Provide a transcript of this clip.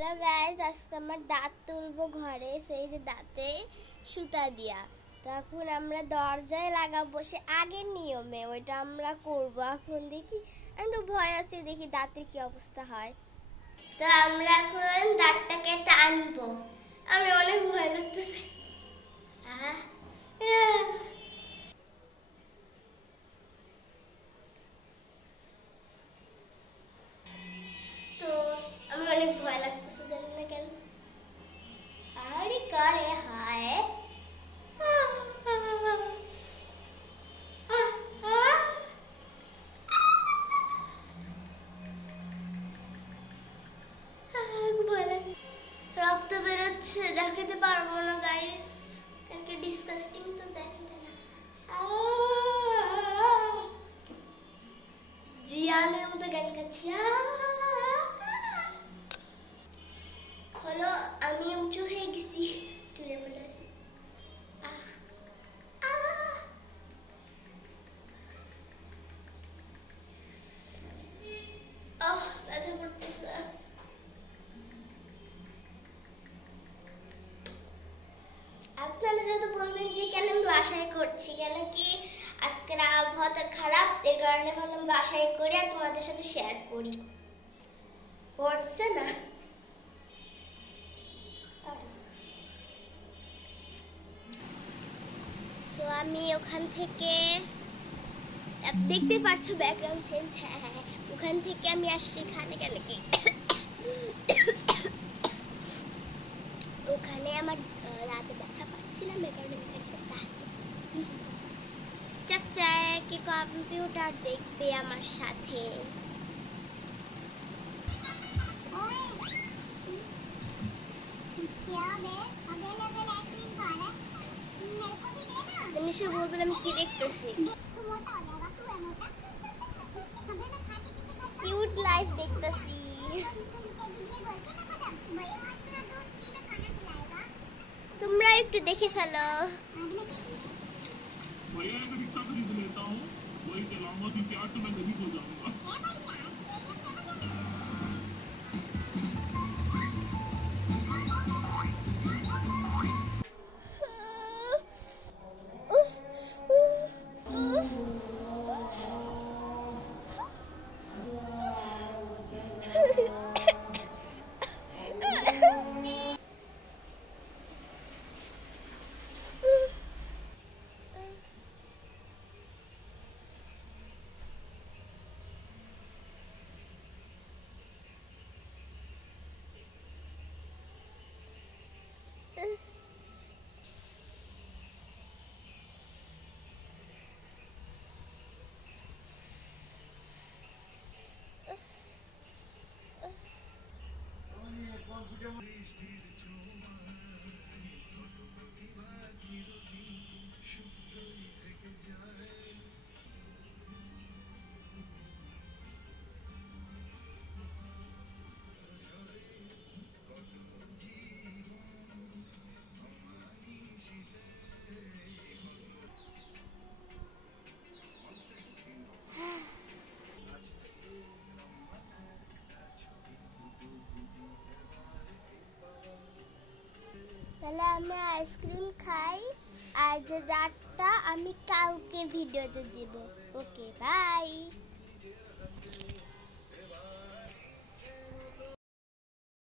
Hello guys, আজকে আমার দাঁত তুলবো ঘরে, সেই যে দাঁতে সুতা দিয়া। তখন আমরা দরজায় লাগাবো সে আগের নিয়মে, ওইটা আমরা করবো। এখন দেখি, একটু ভয় আছে, দেখি দাঁতের কি অবস্থা হয়। তো আমরা এখন দাঁতটাকে টানবো। আমি অনেক ভয় লাগতেছে। তো আমি অনেক ভয় লাগতেছে, জানি না কেন। আরে কারে হায়, রক্ত বেরোচ্ছে, দেখাতে পারবো না গাইস, কারণ কি ডিসকাস্টিং তো, দেখাতে না। জিয়ানের মতো গান গাচ্ছি। হলো আমি উঁচু হয়ে গেছি, তুলে বলেছি। ব্যথা করতেছে। আপনারা যেহেতু বলবেন যে কেন আমি বাসায় করছি, কেন কি আজকের আবহাওয়াটা খারাপ, এর কারণে ভাবলাম বাসায় করে আর তোমাদের সাথে শেয়ার করি। পড়ছে না, তো আমি ওখান থেকে দেখতে পাচ্ছ ব্যাকগ্রাউন্ড চেঞ্জ। হ্যাঁ, ওখান থেকে আমি আসছি এখানে, কেন কি ওখানে আমার রাতে ব্যথা পাচ্ছিলাম, এর কারণে এখানে সব চাকচায় কি কম্পিউটার দেখবে আমার সাথে। নিশ্চয় বলবেন আমি কি দেখতেছি। কিউট লাইফ দেখতেছি। তোমরা একটু দেখে ফেলো। भैया एक रिक्शा खरीद लेता हूँ, वही चलाऊंगा, क्योंकि आज तो मैं गरीब हो जाऊंगा। তাহলে আমি আইসক্রিম খাই, আর যে দাঁতটা আমি কালকে ভিডিওতে দিব। ওকে, বাই।